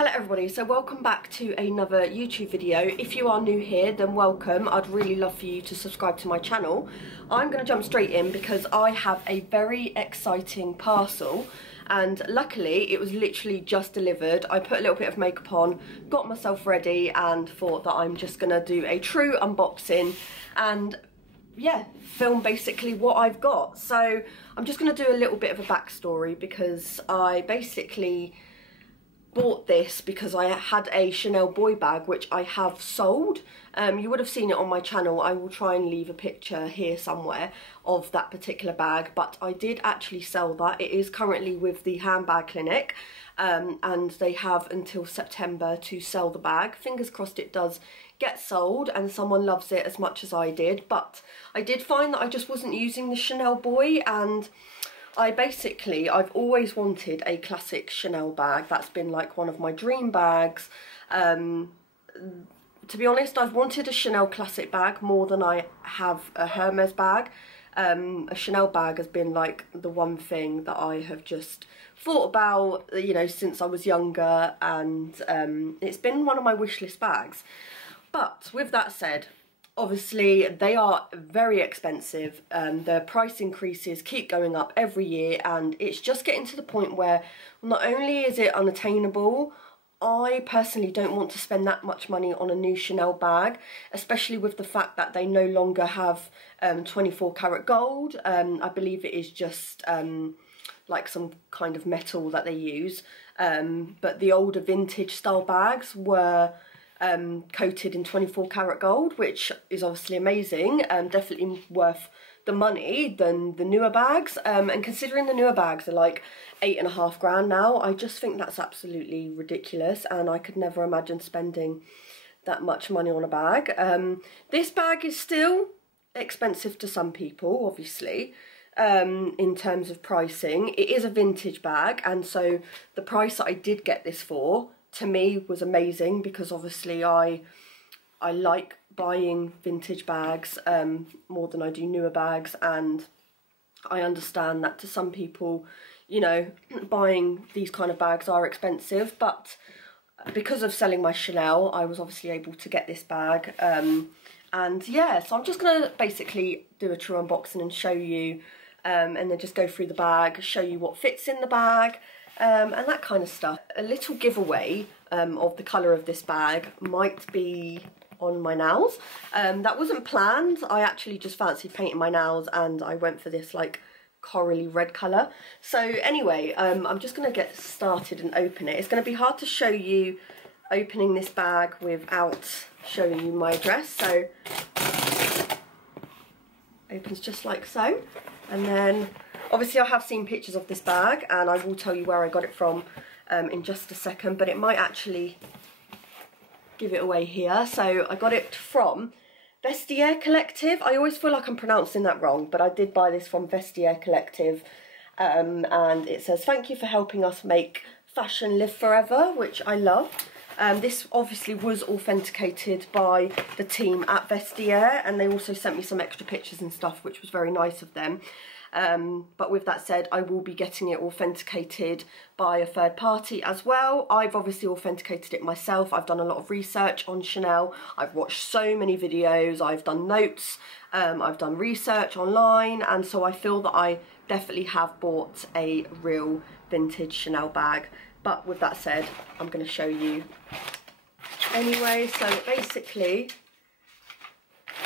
Hello everybody, so welcome back to another YouTube video. If you are new here, then welcome. I'd really love for you to subscribe to my channel. I'm going to jump straight in because I have a very exciting parcel, and luckily it was literally just delivered. I put a little bit of makeup on, got myself ready, and thought that I'm just going to do a true unboxing and yeah, film basically what I've got. So I'm just going to do a little bit of a backstory because I basically bought this because I had a Chanel boy bag which I have sold. You would have seen it on my channel. I will try and leave a picture here somewhere of that particular bag, but I did actually sell that. It is currently with the Handbag Clinic, and they have until September to sell the bag. Fingers crossed it does get sold and someone loves it as much as I did, but I did find that I just wasn't using the Chanel boy, and I've always wanted a classic Chanel bag. That's been like one of my dream bags. To be honest, I've wanted a Chanel classic bag more than I have a Hermes bag. A Chanel bag has been like the one thing that I have just thought about, you know, since I was younger, and it's been one of my wish list bags. But with that said, obviously they are very expensive. The price increases keep going up every year, and it's just getting to the point where not only is it unattainable, I personally don't want to spend that much money on a new Chanel bag, especially with the fact that they no longer have 24 karat gold. I believe it is just like some kind of metal that they use, but the older vintage style bags were coated in 24 karat gold, which is obviously amazing, definitely worth the money than the newer bags, and considering the newer bags are like 8.5 grand now, I just think that's absolutely ridiculous, and I could never imagine spending that much money on a bag. This bag is still expensive to some people, obviously, in terms of pricing. It is a vintage bag, and so the price that I did get this for, to me, was amazing, because obviously I like buying vintage bags more than I do newer bags, and I understand that to some people, you know, buying these kind of bags are expensive, but because of selling my Chanel, I was obviously able to get this bag, and yeah, so I'm just going to basically do a true unboxing and show you, and then just go through the bag, show you what fits in the bag, and that kind of stuff. A little giveaway of the colour of this bag might be on my nails. That wasn't planned. I actually just fancied painting my nails, and I went for this like corally red colour. So anyway, I'm just going to get started and open it. It's going to be hard to show you opening this bag without showing you my address. So opens just like so, and then obviously I have seen pictures of this bag, and I will tell you where I got it from in just a second, but it might actually give it away here. So I got it from Vestiaire Collective. I always feel like I'm pronouncing that wrong, but I did buy this from Vestiaire Collective, and it says, "Thank you for helping us make fashion live forever," which I love. This obviously was authenticated by the team at Vestiaire, and they also sent me some extra pictures and stuff, which was very nice of them. But with that said, I will be getting it authenticated by a third party as well. I've obviously authenticated it myself. I've done a lot of research on Chanel. I've watched so many videos. I've done notes. I've done research online. And so I feel that I definitely have bought a real vintage Chanel bag. But with that said, I'm going to show you anyway. So basically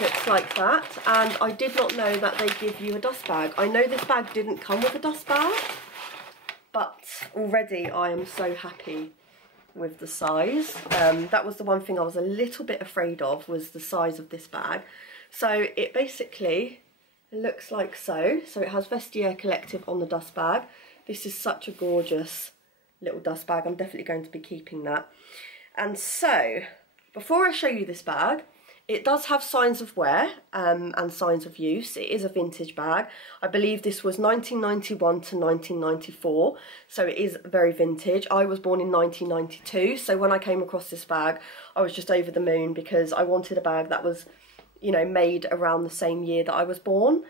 looks like that, and I did not know that they give you a dust bag. I know this bag didn't come with a dust bag, but already I am so happy with the size. That was the one thing I was a little bit afraid of, was the size of this bag. So it basically looks like so. So it has Vestiaire Collective on the dust bag. This is such a gorgeous little dust bag. I'm definitely going to be keeping that. And so before I show you this bag, it does have signs of wear and signs of use. It is a vintage bag. I believe this was 1991 to 1994, so it is very vintage. I was born in 1992, so when I came across this bag, I was just over the moon, because I wanted a bag that was, you know, made around the same year that I was born.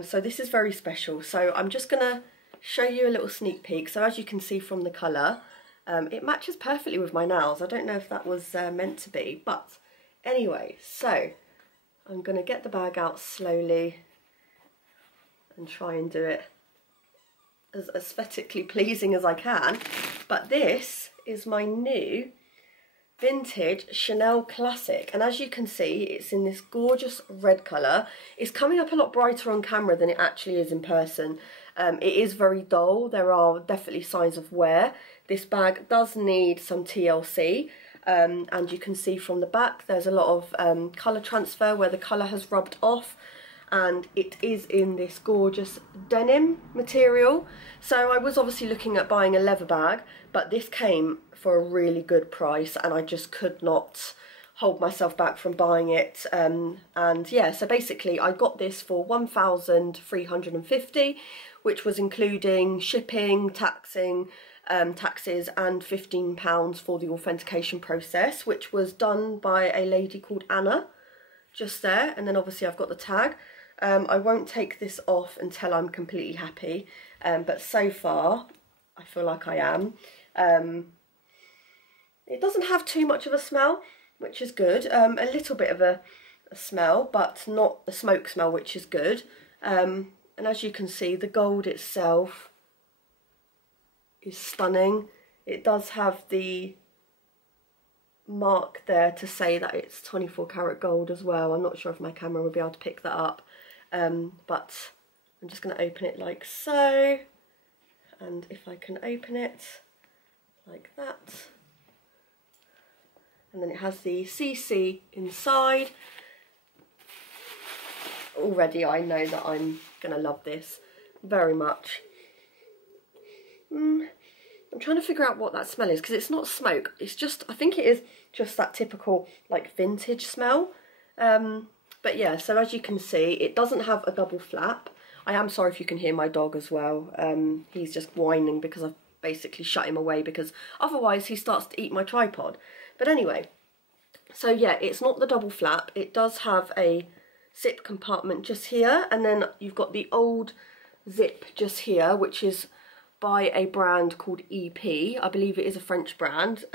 So this is very special. So I'm just gonna show you a little sneak peek. So as you can see from the colour, It matches perfectly with my nails. I don't know if that was meant to be, but anyway, so I'm going to get the bag out slowly and try and do it as aesthetically pleasing as I can. But this is my new vintage Chanel Classic, and as you can see, it's in this gorgeous red colour. It's coming up a lot brighter on camera than it actually is in person. It is very dull. There are definitely signs of wear. This bag does need some TLC, and you can see from the back there's a lot of colour transfer where the colour has rubbed off, and it is in this gorgeous denim material. So I was obviously looking at buying a leather bag, but this came for a really good price and I just could not hold myself back from buying it. And yeah, so basically I got this for $1,350, which was including shipping, taxes and £15 for the authentication process, which was done by a lady called Anna just there. And then obviously I've got the tag. I won't take this off until I'm completely happy, but so far I feel like I am. It doesn't have too much of a smell, which is good. A little bit of a smell, but not a smoke smell, which is good. And as you can see, the gold itself is stunning. It does have the mark there to say that it's 24 karat gold as well. I'm not sure if my camera will be able to pick that up, but I'm just going to open it like so, and if I can open it like that, and then it has the CC inside. Already I know that I'm going to love this very much. I'm trying to figure out what that smell is, because it's not smoke, it's just, I think it is just that typical like vintage smell. But yeah, so as you can see, it doesn't have a double flap. I am sorry if you can hear my dog as well. He's just whining because I've basically shut him away, because otherwise he starts to eat my tripod. But anyway, so yeah, it's not the double flap. It does have a zip compartment just here, and then you've got the old zip just here, which is by a brand called EP. I believe it is a French brand,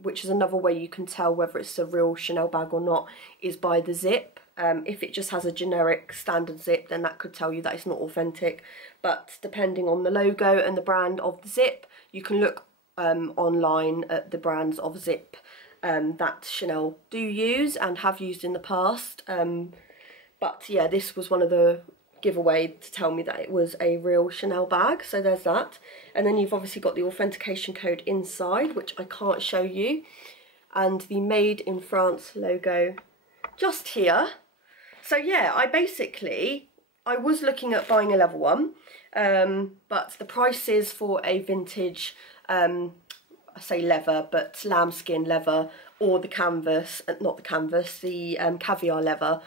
which is another way you can tell whether it's a real Chanel bag or not, is by the zip. If it just has a generic standard zip, then that could tell you that it's not authentic. But depending on the logo and the brand of the zip, you can look online at the brands of zip that Chanel do use and have used in the past. But yeah, this was one of the giveaway to tell me that it was a real Chanel bag, so there's that. And then you've obviously got the authentication code inside, which I can't show you, and the Made in France logo just here. So yeah, I was looking at buying a leather one, but the prices for a vintage, I say leather, but lambskin leather, or the canvas, not the canvas, the caviar leather,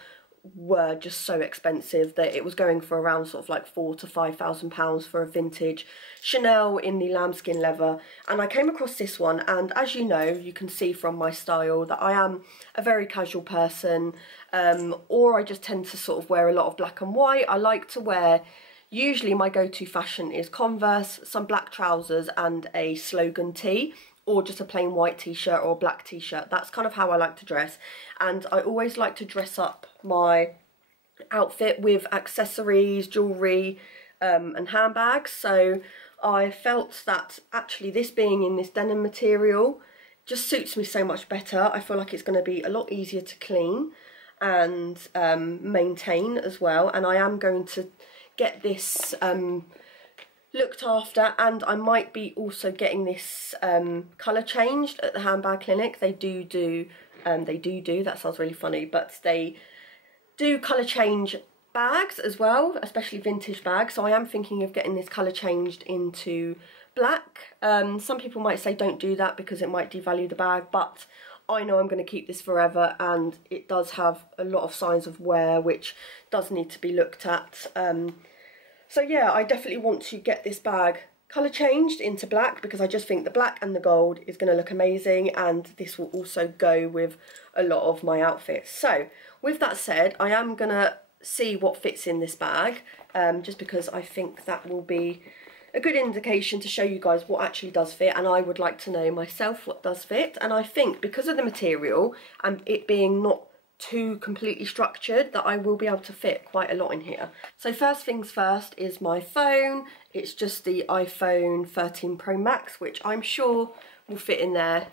were just so expensive that it was going for around sort of like £4,000 to £5,000 for a vintage Chanel in the lambskin leather. And I came across this one, and as you know, you can see from my style that I am a very casual person, or I just tend to sort of wear a lot of black and white. I like to wear, usually my go-to fashion is Converse, some black trousers and a slogan tee, or just a plain white t-shirt or a black t-shirt. That's kind of how I like to dress. And I always like to dress up my outfit with accessories, jewellery, and handbags. So I felt that actually this being in this denim material just suits me so much better. I feel like it's going to be a lot easier to clean and maintain as well. And I am going to get this looked after, and I might be also getting this colour changed at the handbag clinic. They do, that sounds really funny, but they do colour change bags as well, especially vintage bags. So I am thinking of getting this colour changed into black. Some people might say don't do that because it might devalue the bag, but I know I'm going to keep this forever, and it does have a lot of signs of wear, which does need to be looked at. So yeah, I definitely want to get this bag colour changed into black, because I just think the black and the gold is going to look amazing, and this will also go with a lot of my outfits. So with that said, I am going to see what fits in this bag, just because I think that will be a good indication to show you guys what actually does fit, and I would like to know myself what does fit. And I think because of the material and it being not too completely structured, that I will be able to fit quite a lot in here. So first things first is my phone. It's just the iPhone 13 Pro Max, which I'm sure will fit in there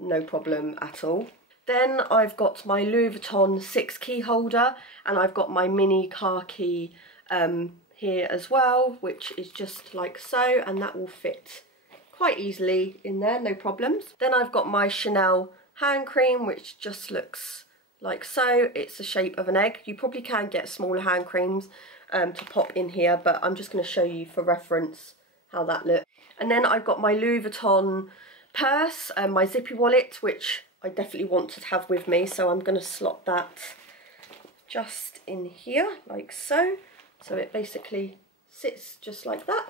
no problem at all. Then I've got my Louis Vuitton 6 key holder, and I've got my mini car key here as well, which is just like so, and that will fit quite easily in there, no problems. Then I've got my Chanel hand cream, which just looks like so. It's the shape of an egg. You probably can get smaller hand creams to pop in here, but I'm just going to show you for reference how that looks. And then I've got my Louis Vuitton purse and my zippy wallet, which I definitely want to have with me, so I'm going to slot that just in here like so. So it basically sits just like that.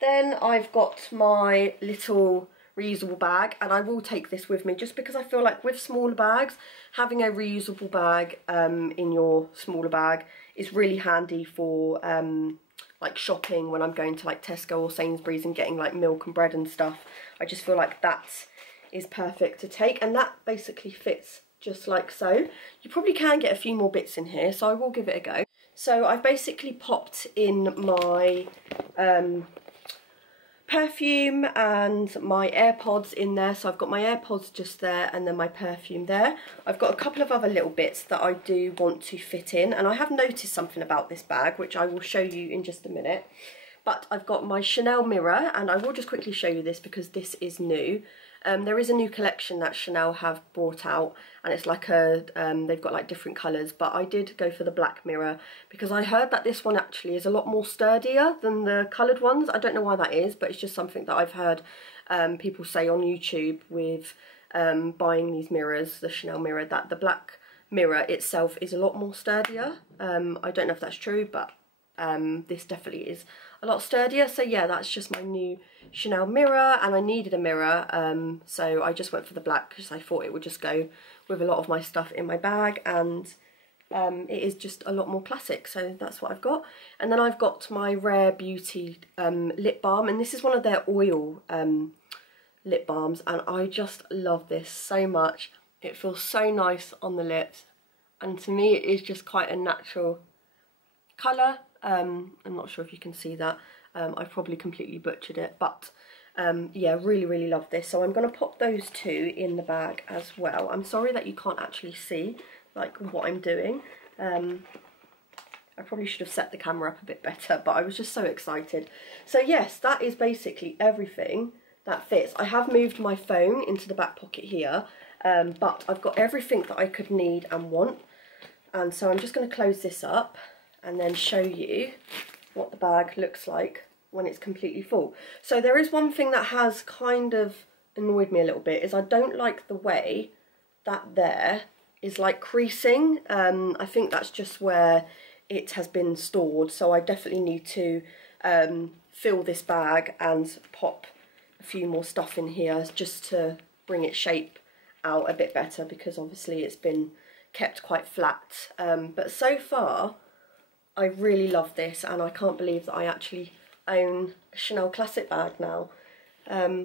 Then I've got my little reusable bag, and I will take this with me just because I feel like with smaller bags, having a reusable bag in your smaller bag is really handy for like shopping when I'm going to like Tesco or Sainsbury's and getting like milk and bread and stuff. I just feel like that is perfect to take, and that basically fits just like so. You probably can get a few more bits in here, so I will give it a go. So I've basically popped in my perfume and my AirPods in there. So I've got my AirPods just there and then my perfume there. I've got a couple of other little bits that I do want to fit in, and I have noticed something about this bag which I will show you in just a minute. But I've got my Chanel mirror, and I will just quickly show you this because this is new. There is a new collection that Chanel have brought out, and it's like a, they've got like different colours, but I did go for the black mirror because I heard that this one actually is a lot more sturdier than the coloured ones. I don't know why that is, but it's just something that I've heard people say on YouTube with buying these mirrors, the Chanel mirror, that the black mirror itself is a lot more sturdier. I don't know if that's true, but this definitely is a lot sturdier. So yeah, that's just my new Chanel mirror, and I needed a mirror, so I just went for the black because I thought it would just go with a lot of my stuff in my bag, and it is just a lot more classic, so that's what I've got. And then I've got my Rare Beauty lip balm, and this is one of their oil lip balms, and I just love this so much. It feels so nice on the lips, and to me it is just quite a natural colour. I'm not sure if you can see that. I've probably completely butchered it, but yeah, really love this. So I'm going to pop those two in the bag as well. I'm sorry that you can't actually see like what I'm doing. I probably should have set the camera up a bit better, but I was just so excited. So yes, that is basically everything that fits. I have moved my phone into the back pocket here, but I've got everything that I could need and want. And so I'm just going to close this up and then show you what the bag looks like when it's completely full. So there is one thing that has kind of annoyed me a little bit, is I don't like the way that there is like creasing. I think that's just where it has been stored, so I definitely need to fill this bag and pop a few more stuff in here just to bring its shape out a bit better, because obviously it's been kept quite flat. But so far I really love this, and I can't believe that I actually own a Chanel classic bag now.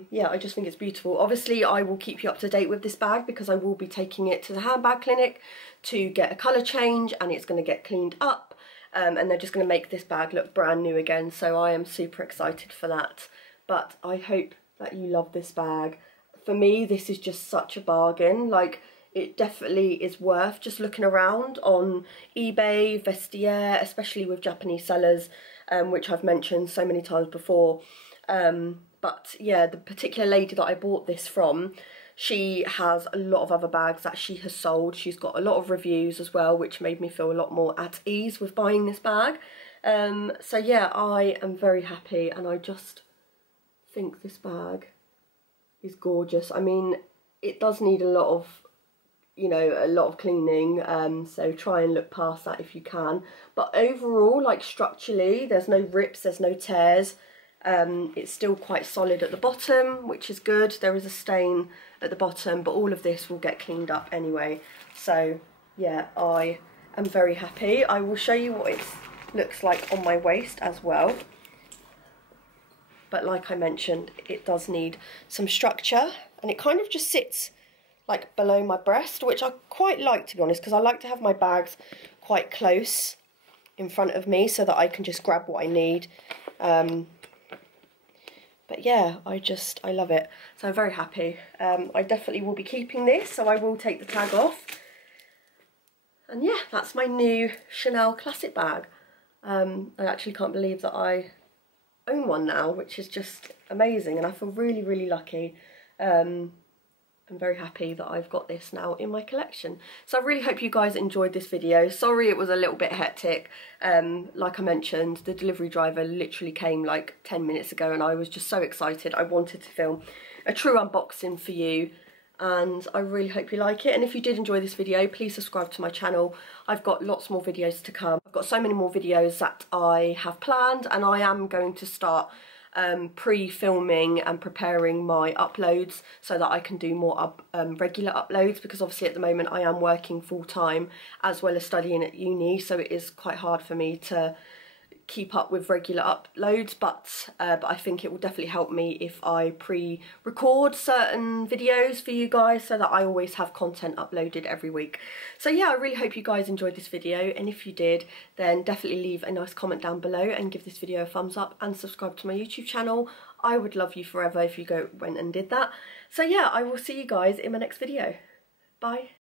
Yeah, I just think it's beautiful. Obviously I will keep you up to date with this bag because I will be taking it to the handbag clinic to get a colour change, and it's going to get cleaned up, and they're just going to make this bag look brand new again, so I am super excited for that. But I hope that you love this bag. For me, this is just such a bargain. Like, it definitely is worth just looking around on eBay, Vestiaire, especially with Japanese sellers, which I've mentioned so many times before. But yeah, the particular lady that I bought this from, she has a lot of other bags that she has sold. She's got a lot of reviews as well, which made me feel a lot more at ease with buying this bag. So yeah, I am very happy, and I just think this bag is gorgeous. I mean, it does need a lot of, you know, a lot of cleaning, so try and look past that if you can. But overall, like structurally, there's no rips, there's no tears. It's still quite solid at the bottom, which is good. There is a stain at the bottom, but all of this will get cleaned up anyway. So yeah, I am very happy. I will show you what it looks like on my waist as well. but like I mentioned, it does need some structure, and it kind of just sits like below my breast, which I quite like, to be honest, because I like to have my bags quite close in front of me so that I can just grab what I need. But yeah, I love it. So I'm very happy. I definitely will be keeping this, so I will take the tag off. And yeah, that's my new Chanel classic bag. I actually can't believe that I own one now, which is just amazing, and I feel really, really lucky. I'm very happy that I've got this now in my collection. So I really hope you guys enjoyed this video. Sorry it was a little bit hectic. Like I mentioned, the delivery driver literally came like 10 minutes ago, and I was just so excited. I wanted to film a true unboxing for you, and I really hope you like it. And if you did enjoy this video, please subscribe to my channel. I've got lots more videos to come. I've got so many more videos that I have planned, and I am going to start pre-filming and preparing my uploads so that I can do more regular uploads, because obviously at the moment I am working full-time as well as studying at uni, so it is quite hard for me to keep up with regular uploads, but I think it will definitely help me if I pre-record certain videos for you guys so that I always have content uploaded every week. So yeah, I really hope you guys enjoyed this video, and if you did, then definitely leave a nice comment down below and give this video a thumbs up and subscribe to my YouTube channel. I would love you forever if you went and did that. So yeah, I will see you guys in my next video. Bye.